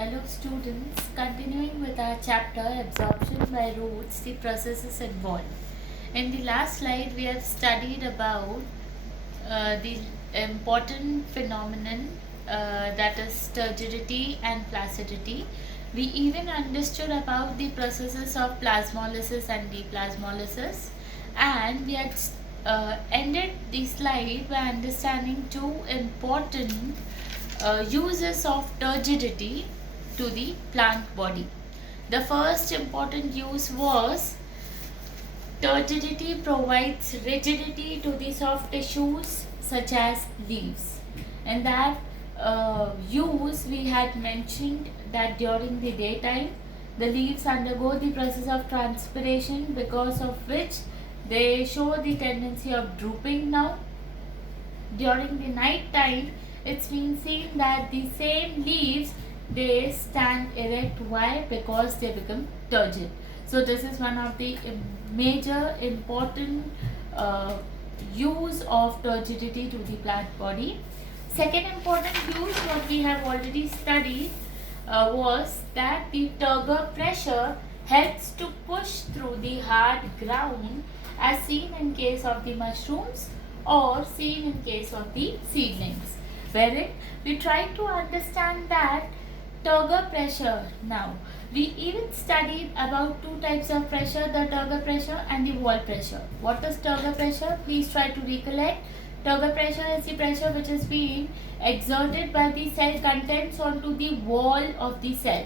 Hello students, continuing with our chapter Absorption by Roots, the processes involved. In the last slide we have studied about the important phenomenon that is turgidity and placidity. We even understood about the processes of plasmolysis and deplasmolysis, and we had ended the slide by understanding two important uses of turgidity to the plant body. The first important use was turgidity provides rigidity to the soft tissues such as leaves. In that use, we had mentioned that during the daytime, the leaves undergo the process of transpiration, because of which they show the tendency of drooping now. During the night time, it's been seen that the same leaves, they stand erect. Why? Because they become turgid. So this is one of the major important use of turgidity to the plant body. Second important use, what we have already studied, was that the turgor pressure helps to push through the hard ground, as seen in case of the mushrooms or seen in case of the seedlings, wherein we try to understand that turgor pressure. Now we even studied about two types of pressure, the turgor pressure and the wall pressure. What is turgor pressure? Please try to recollect. Turgor pressure is the pressure which is being exerted by the cell contents onto the wall of the cell.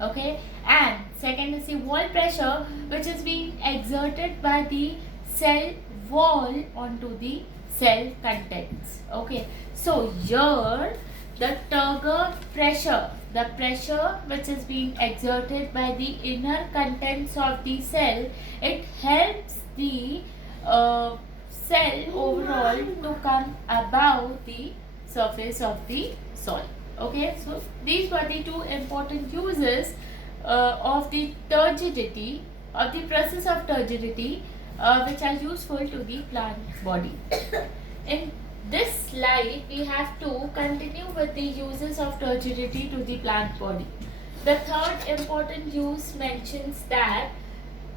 Okay, and second is the wall pressure, which is being exerted by the cell wall onto the cell contents. Okay, so here the turgor pressure, the pressure which is being exerted by the inner contents of the cell, it helps the cell overall to come above the surface of the soil. Okay, so these were the two important uses of the turgidity, of the process of turgidity, which are useful to the plant body. In this slide, we have to continue with the uses of turgidity to the plant body. The third important use mentions that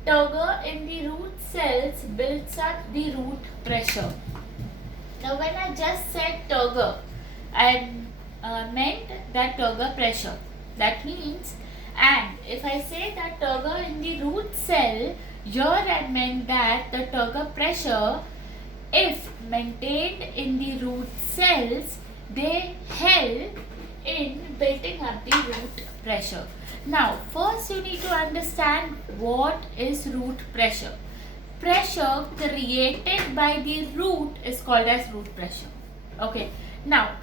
turgor in the root cells builds up the root pressure. Now when I just said turgor, I meant that turgor pressure. That means, and if I say that turgor in the root cell, here I meant that the turgor pressure, if maintained in the root cells, they help in building up the root pressure. Now, first you need to understand what is root pressure. Pressure created by the root is called as root pressure. Okay. Now,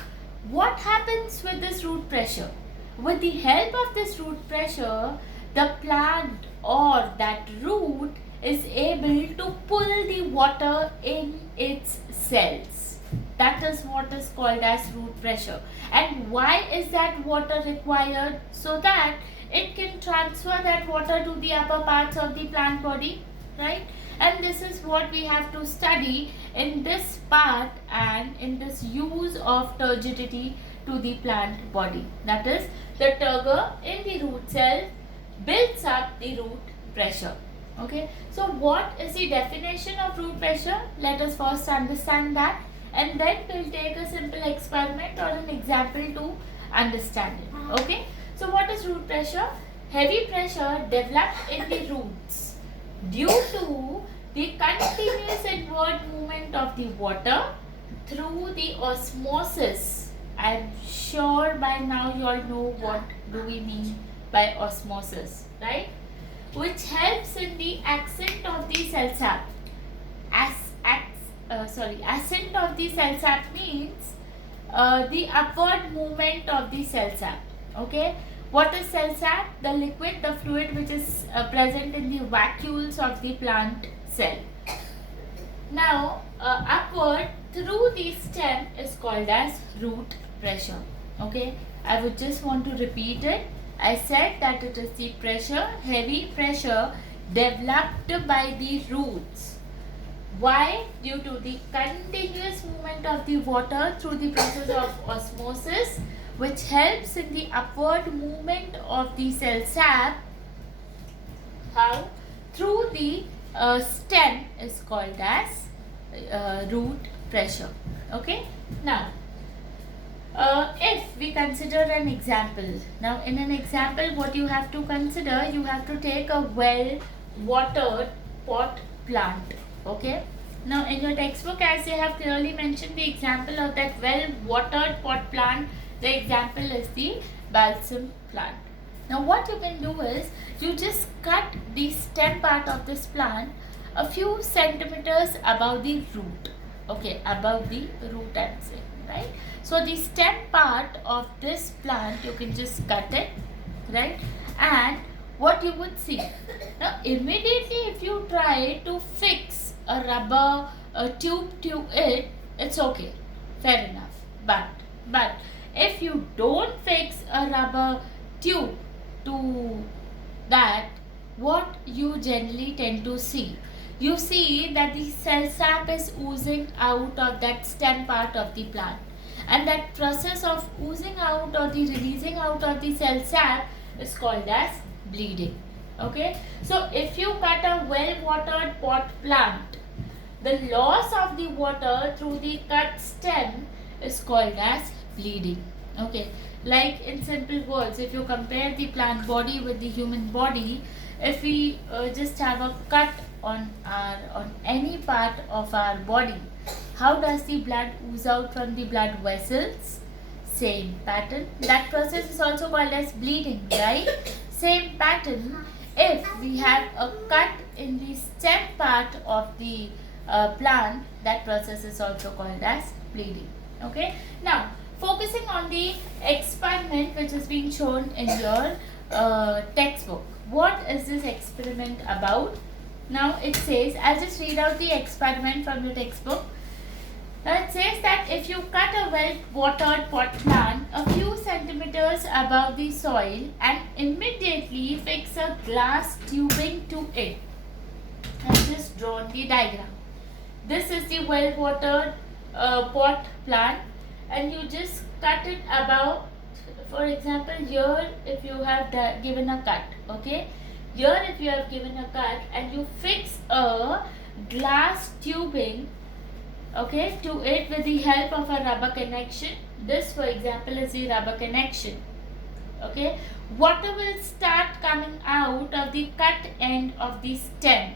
what happens with this root pressure? With the help of this root pressure, the plant or that root is able to pull the water in its cells. That is what is called as root pressure. And why is that water required? So that it can transfer that water to the upper parts of the plant body, right? And this is what we have to study in this part and in this use of turgidity to the plant body. That is, the turgor in the root cell builds up the root pressure. Okay, so what is the definition of root pressure? Let us first understand that, and then we'll take a simple experiment or an example to understand it. Okay, so what is root pressure? Heavy pressure develops in the roots due to the continuous inward movement of the water through the osmosis. I am sure by now you all know what do we mean by osmosis, right? Which helps in the ascent of the cell sap. Ascent of the cell sap means the upward movement of the cell sap. Okay, what is cell sap? The liquid, the fluid which is present in the vacuoles of the plant cell. Now, upward through the stem is called as root pressure. Okay, I would just want to repeat it. I said that it is the pressure, heavy pressure developed by the roots. Why? Due to the continuous movement of the water through the process of osmosis, which helps in the upward movement of the cell sap. How? Through the stem is called as root pressure. Okay. Now, if we consider an example, now in an example, what you have to consider, you have to take a well-watered pot plant. Okay. Now, in your textbook, as they have clearly mentioned the example of that well-watered pot plant, the example is the balsam plant. Now, what you can do is, you just cut the stem part of this plant a few centimeters above the root. Okay, above the root I'm saying, right? So, the stem part of this plant, you can just cut it, right? And what you would see, now immediately if you try to fix a rubber tube to it, it's okay, fair enough. But if you don't fix a rubber tube to that, what you generally tend to see, you see that the cell sap is oozing out of that stem part of the plant, and that process of oozing out or the releasing out of the cell sap is called as bleeding. Okay, so if you cut a well watered pot plant, the loss of the water through the cut stem is called as bleeding. Okay, like in simple words, if you compare the plant body with the human body, if we just have a cut on any part of our body, how does the blood ooze out from the blood vessels? Same pattern. That process is also called as bleeding, right? Same pattern. If we have a cut in the stem part of the plant, that process is also called as bleeding. Okay. Now, focusing on the experiment which is being shown in your textbook. What is this experiment about? Now it says, I'll just read out the experiment from your textbook. Now it says that if you cut a well-watered pot plant a few centimeters above the soil and immediately fix a glass tubing to it. I've just drawn the diagram. This is the well-watered pot plant, and you just cut it above. For example, here if you have given a cut, okay, here if you have given a cut and you fix a glass tubing, okay, to it with the help of a rubber connection. This, for example, is the rubber connection. Okay, water will start coming out of the cut end of the stem,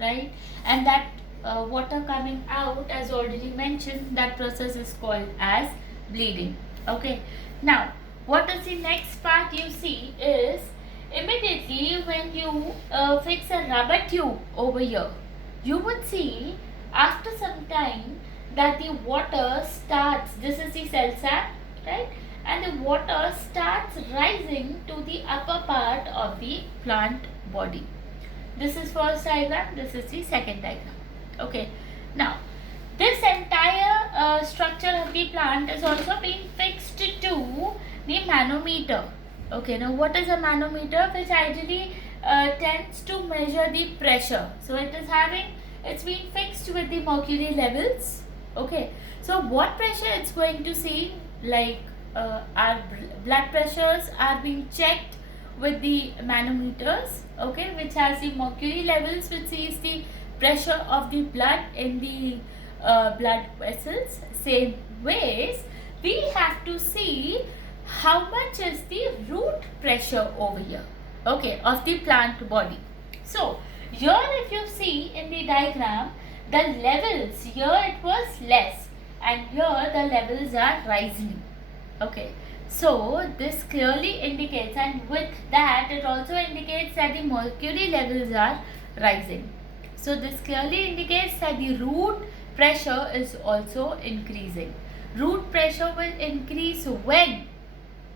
right? And that water coming out, as already mentioned, that process is called as bleeding. Okay, now what is the next part you see is, immediately when you fix a rubber tube over here, you would see after some time that the water starts, this is the cell sap, right, and the water starts rising to the upper part of the plant body. This is first diagram, this is the second diagram. Okay, now this entire structure of the plant is also being fixed to the manometer. Okay, now what is a manometer? Which ideally tends to measure the pressure. So it's being fixed with the mercury levels. Okay, so what pressure it's going to see, like our blood pressures are being checked with the manometers, okay, which has the mercury levels, which sees the pressure of the blood in the blood vessels. Same ways, we have to see how much is the root pressure over here, okay, of the plant body. So here if you see in the diagram, the levels here it was less and here the levels are rising. Okay, so this clearly indicates, and with that it also indicates that the mercury levels are rising. So this clearly indicates that the root pressure is also increasing. Root pressure will increase when?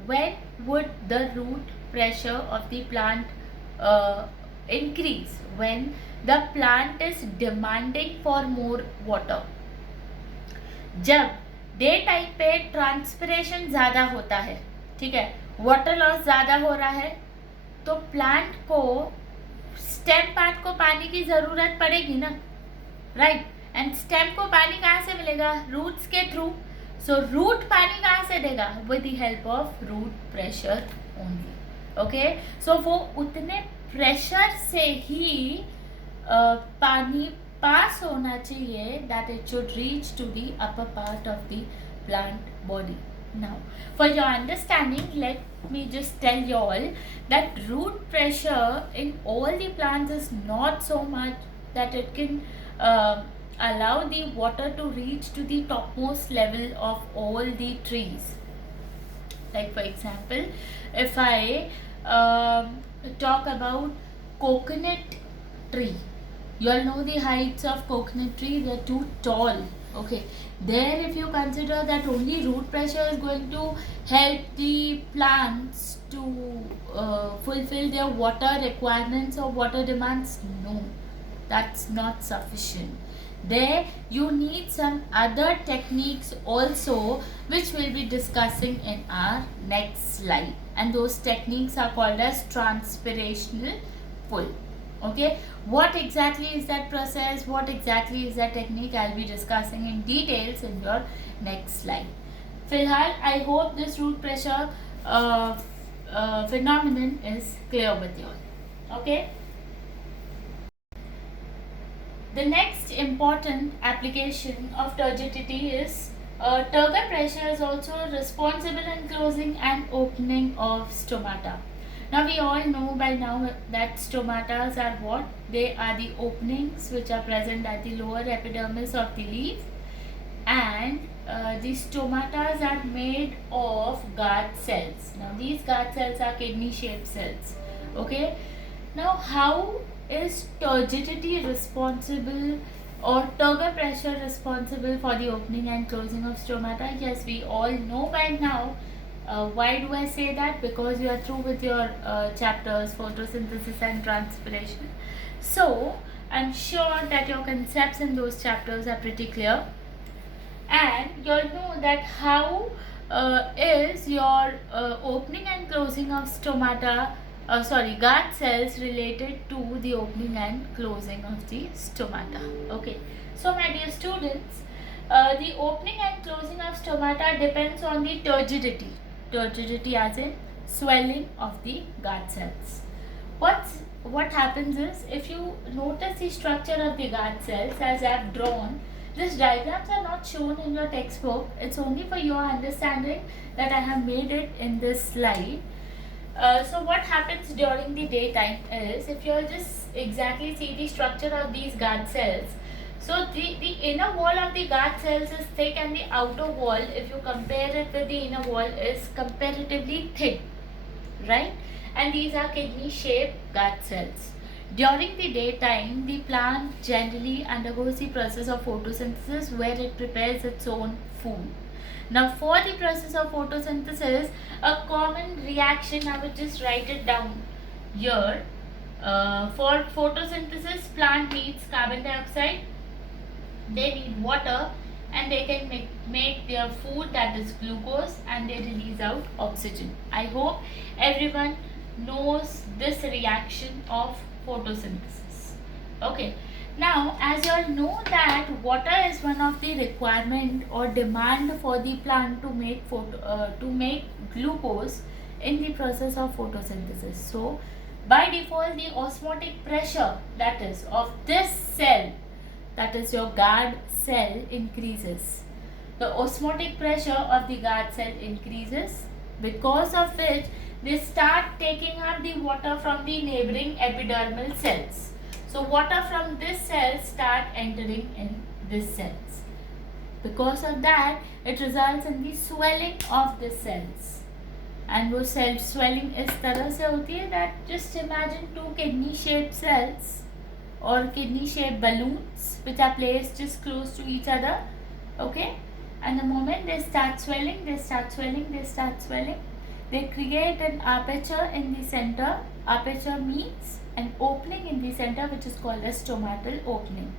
When would the root pressure of the plant increase? When the plant is demanding for more water. जब day time पे transpiration ज़्यादा होता है, ठीक है, water loss ज़्यादा हो रहा है, तो प्लांट को स्टेम पार्ट को पानी की ज़रूरत पड़ेगी ना, राइट, एंड स्टेम को पानी कहाँ से मिलेगा? रूट्स के थ्रू. So root पानी कहाँ से देगा? With the help of root pressure only. Okay, so वो उतने pressure से ही पानी pass होना चाहिए that it should reach to the upper part of the plant body. Now, for your understanding, let me just tell you all that root pressure in all the plants is not so much that it can allow the water to reach to the topmost level of all the trees. Like for example, if I talk about coconut tree, you all know the heights of coconut tree, they're too tall. Okay, there if you consider that only root pressure is going to help the plants to fulfill their water requirements or water demands, no, that's not sufficient. There you need some other techniques also, which we'll be discussing in our next slide, and those techniques are called as transpirational pull. Okay, what exactly is that process, what exactly is that technique, I'll be discussing in details in your next slide. Filhal, I hope this root pressure phenomenon is clear with you all. Okay. The next important application of turgidity is turgor pressure is also responsible in closing and opening of stomata. Now we all know by now that stomatas are what? They are the openings which are present at the lower epidermis of the leaf, and the stomatas are made of guard cells. Now these guard cells are kidney shaped cells. Okay. Now how is turgidity responsible or turgor pressure responsible for the opening and closing of stomata? Yes, we all know by now. Why do I say that? Because you are through with your chapters photosynthesis and transpiration. So I'm sure that your concepts in those chapters are pretty clear, and you'll know that how is your opening and closing of stomata, guard cells related to the opening and closing of the stomata. Okay, so my dear students, the opening and closing of stomata depends on the turgidity as in swelling of the guard cells. What happens is, if you notice the structure of the guard cells as I have drawn, these diagrams are not shown in your textbook. It's only for your understanding that I have made it in this slide. So what happens during the daytime is, if you just exactly see the structure of these guard cells, so the inner wall of the guard cells is thick and the outer wall, if you compare it with the inner wall, is comparatively thin, right? And these are kidney shaped guard cells. During the daytime, the plant generally undergoes the process of photosynthesis where it prepares its own food. Now for the process of photosynthesis, a common reaction, I would just write it down here. For photosynthesis, plant needs carbon dioxide, they need water, and they can make their food, that is glucose, and they release out oxygen. I hope everyone knows this reaction of photosynthesis. Okay, now as you all know that water is one of the requirement or demand for the plant to make glucose in the process of photosynthesis. So by default, the osmotic pressure, that is of this cell, that is your guard cell, increases. The osmotic pressure of the guard cell increases, because of which they start taking up the water from the neighboring epidermal cells. So water from this cell start entering in this cells. Because of that, it results in the swelling of the cells. And वो cell swelling इस तरह से होती है that just imagine two kidney shaped cells or kidney shaped balloons which are placed just close to each other. Okay, and the moment they start swelling, they create an aperture in the center. Aperture means an opening in the center, which is called as stomatal opening,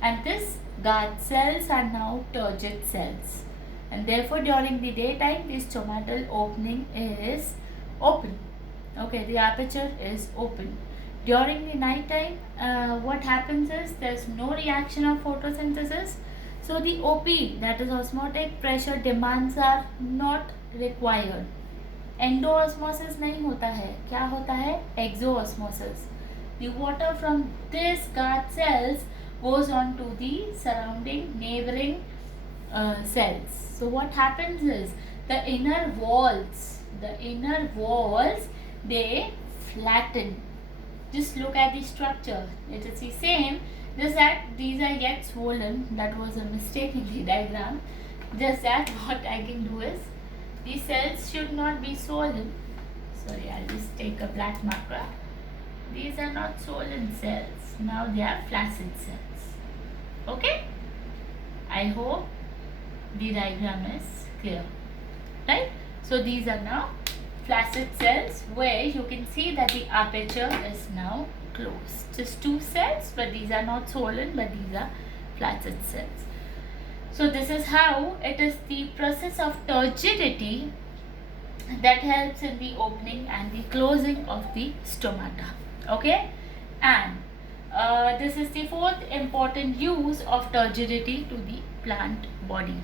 and this guard cells are now turgid cells, and therefore during the daytime the stomatal opening is open. Okay, the aperture is open. During the night time, what happens is there's no reaction of photosynthesis, So the OP, that is osmotic pressure demands, are not required. Endosmosis नहीं होता है, क्या होता है? एक्सोऑस्मोसिस. The water from this guard cells goes on to the surrounding neighboring cells. So what happens is the inner walls, they flatten. Just look at the structure. It is the same, just that these are yet swollen. That was a mistake in the diagram. Just that what I can do is, the cells should not be swollen. Sorry, I'll just take a black marker. These are not swollen cells. Now they are flaccid cells. Okay? I hope the diagram is clear. Right? So these are now flaccid cells where you can see that the aperture is now closed. Just two cells, but these are not swollen, but these are flaccid cells. So this is how it is the process of turgidity that helps in the opening and the closing of the stomata. Okay? And this is the fourth important use of turgidity to the plant body.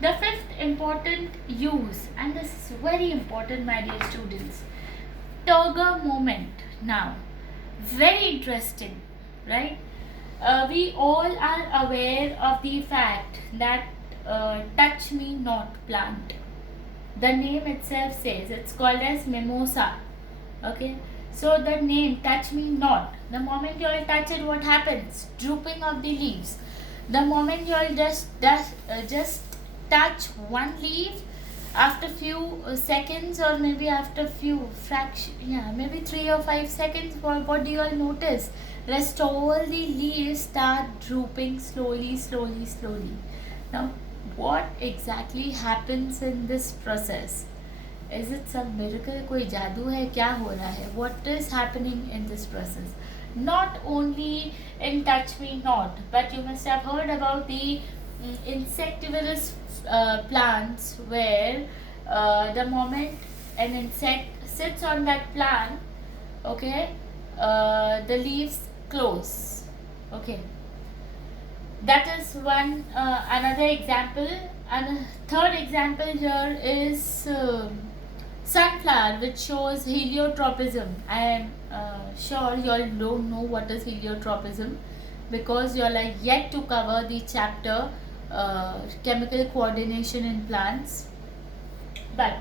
The fifth important use, and this is very important, my dear students, turgor moment. Now, very interesting, right? We all are aware of the fact that touch me not plant. The name itself says it's called as mimosa. Okay, so the name touch me not. The moment you all touch it, what happens? Drooping of the leaves. The moment you all just touch one leaf, after few seconds, or maybe after few maybe 3 or 5 seconds, what do you all notice? Rest all the leaves start drooping slowly. Now what exactly happens in this process? Is it some miracle? कोई जादू है? क्या हो रहा है? What is happening in this process? Not only in touch me not, but you must have heard about the insectivorous plants where the moment an insect sits on that plant, okay, the leaves close. Okay, that is one another example. And third example here is sunflower, which shows heliotropism. I am sure you all don't know what is heliotropism, because you all are yet to cover the chapter chemical coordination in plants. But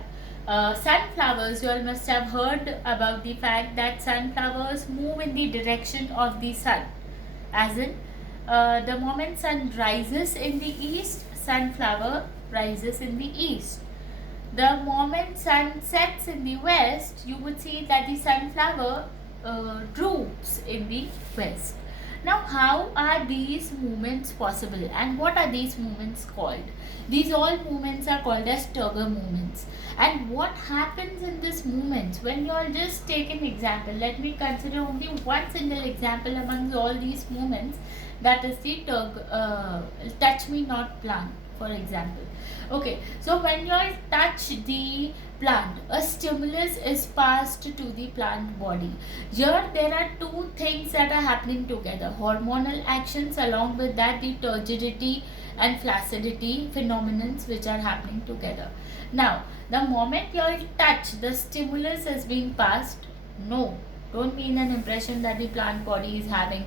sunflowers, you all must have heard about the fact that sunflowers move in the direction of the sun. As in, the moment sun rises in the east, sunflower rises in the east. The moment sun sets in the west, you would see that the sunflower droops in the west. Now, how are these movements possible, and what are these movements called? These all movements are called as turgor movements. And what happens in this movements? When you all just take an example, let me consider only one single example among all these movements, that is the touch me not plant, for example. Okay, so when you all touch the plant, a stimulus is passed to the plant body. Here there are two things that are happening together: hormonal actions, along with that the turgidity and flaccidity phenomenons which are happening together. Now, the moment you all touch, the stimulus is being passed. No, don't mean an impression that the plant body is having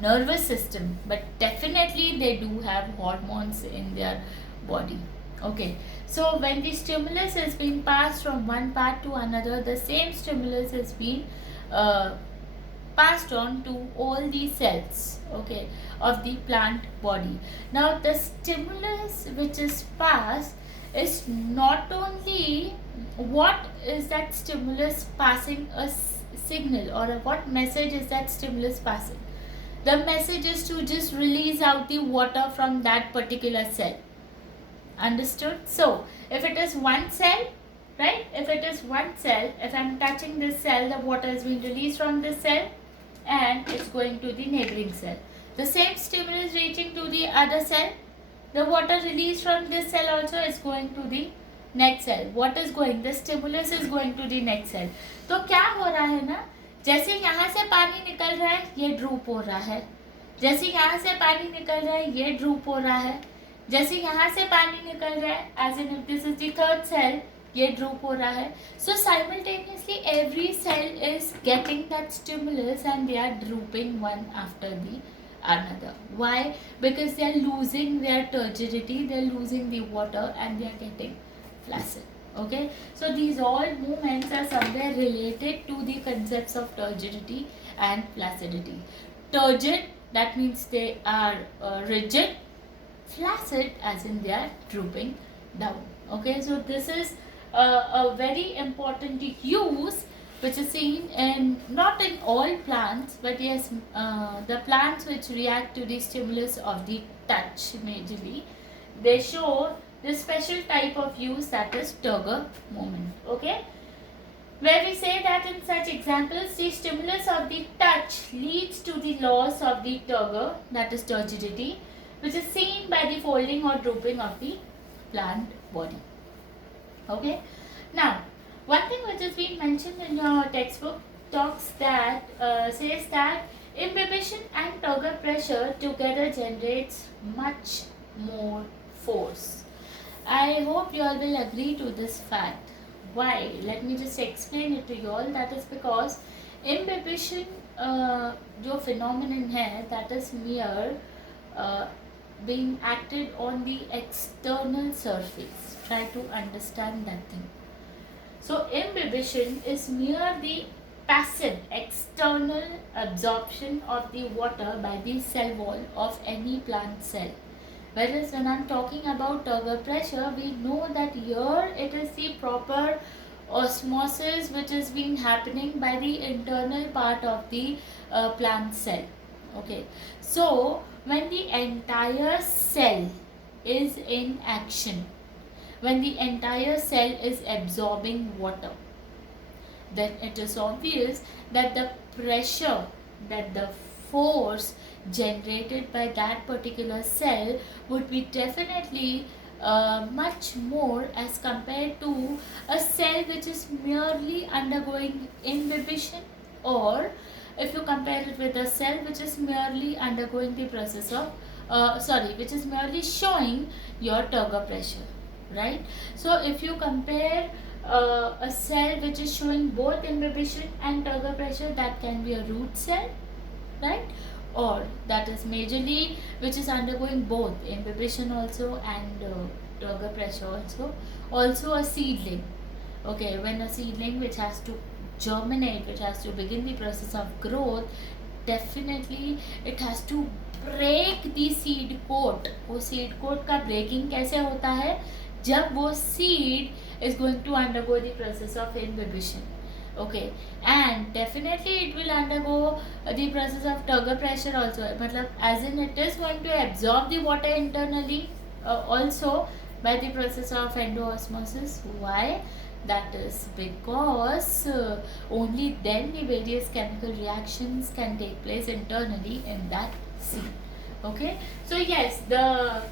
nervous system, but definitely they do have hormones in their body. Okay, so when the stimulus is being passed from one part to another, the same stimulus is being passed on to all the cells, okay, of the plant body. Now the stimulus which is passed is not only what is that stimulus passing a signal, or what message is that stimulus passing. The message is to just release out the water from that particular cell. Understood? So if it is one cell, right, if it is one cell, if I am touching this cell, the water is being released from this cell and it's going to the neighboring cell. The same stimulus reaching to the other cell, the water released from this cell also is going to the next cell. What is going? The stimulus is going to the next cell. तो क्या हो रहा है ना, जैसे यहाँ से पानी निकल रहा है, ये ड्रूप हो रहा है. जैसे यहाँ से पानी निकल रहा है, ये ड्रूप हो रहा है. जैसे यहाँ से पानी निकल रहा है, as in this is the third cell, ये ड्रूप हो रहा है. So simultaneously every cell is getting that stimulus and they are drooping one after the another. Why? Because they are losing their turgidity, they are losing the water, and they are getting flaccid. Okay, so these all movements are somewhere related to the concepts of turgidity and flaccidity. Turgid, that means they are rigid. Flaccid, as in they are drooping down. Okay, so this is a very important use which is seen in not in all plants, but yes, the plants which react to the stimulus of the touch majorly, they show this special type of use, that is Turger movement. Okay, where we say that in such examples the stimulus of the touch leads to the loss of the turgor, that is turgidity, which is seen by the folding or drooping of the plant body. Okay, now one thing which has been mentioned in your textbook talks that says that imbibition and turgor pressure together generates much more force. I hope you all will agree to this fact. Why? Let me just explain it to you all. That is because imbibition जो phenomenon है, that is mere being acted on the external surface. Try to understand that thing. So imbibition is mere the passive external absorption of the water by the cell wall of any plant cell. Whereas when I'm talking about turgor pressure, we know that here it is the proper osmosis which is being happening by the internal part of the plant cell. Okay, so when the entire cell is in action, when the entire cell is absorbing water, then it is obvious that the pressure, that the force generated by that particular cell would be definitely much more as compared to a cell which is merely undergoing inhibition, or if you compare it with a cell which is merely undergoing the process of which is merely showing your turgor pressure, right? So if you compare a cell which is showing both inhibition and turgor pressure, that can be a root cell, right? Or that is majorly which is undergoing both inhibition also and turgor pressure also a seedling. Okay, when a seedling which has to germinate, which has to begin the process of growth, definitely it has to break the seed coat. वो seed coat का breaking कैसे होता है? जब वो seed is going to undergo the process of inhibition. Okay, and definitely it will undergo the process of turgor pressure also. मतलब as in it is going to absorb the water internally also by the process of endoosmosis. Why? That is because only then the various chemical reactions can take place internally in that seed. Okay, so yes, the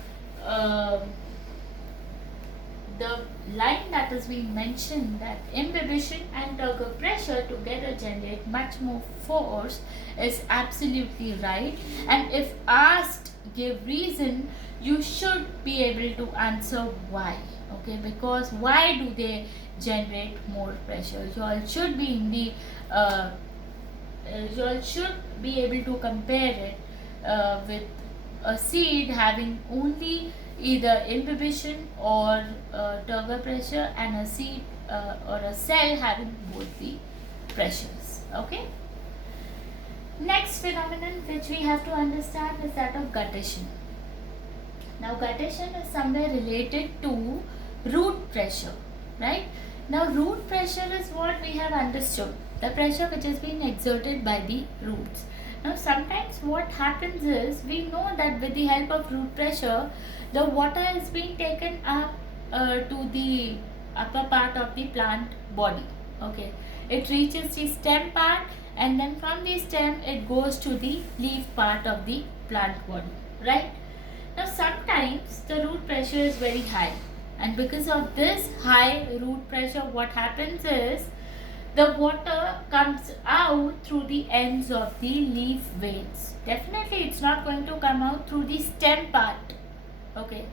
line that is being mentioned, that imbibition and turgor pressure together generate much more force, is absolutely right. And if asked, give reason, you should be able to answer why. Okay, because why do they generate more pressure? You all should be in the you all should be able to compare it with a seed having only either inhibition or turgor pressure, and a seed or a cell having both the pressures. Okay. Next phenomenon which we have to understand is that of guttation. Now guttation is somewhere related to root pressure, right? Now root pressure is what we have understood, the pressure which is being exerted by the roots. Now sometimes what happens is, we know that with the help of root pressure, the water is being taken up to the upper part of the plant body. Okay, it reaches the stem part, and then from the stem it goes to the leaf part of the plant body, right? Now sometimes the root pressure is very high, and because of this high root pressure, what happens is, the water comes out through the ends of the leaf veins. Definitely it's not going to come out through the stem part. Okay,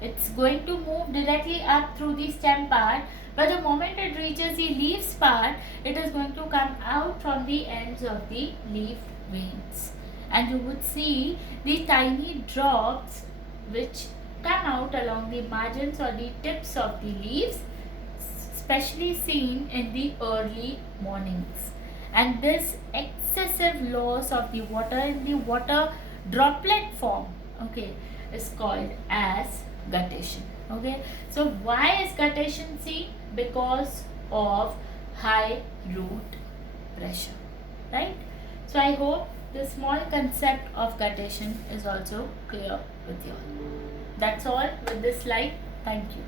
It's going to move directly up through the stem part, but the moment it reaches the leaves part, it is going to come out from the ends of the leaf veins. And you would see the tiny drops which come out along the margins or the tips of the leaves, especially seen in the early mornings. And this excessive loss of the water in the water droplet form, okay, is called as guttation. Okay, so why is guttation seen? Because of high root pressure, right? So I hope the small concept of guttation is also clear with you all. That's all with this slide. Thank you.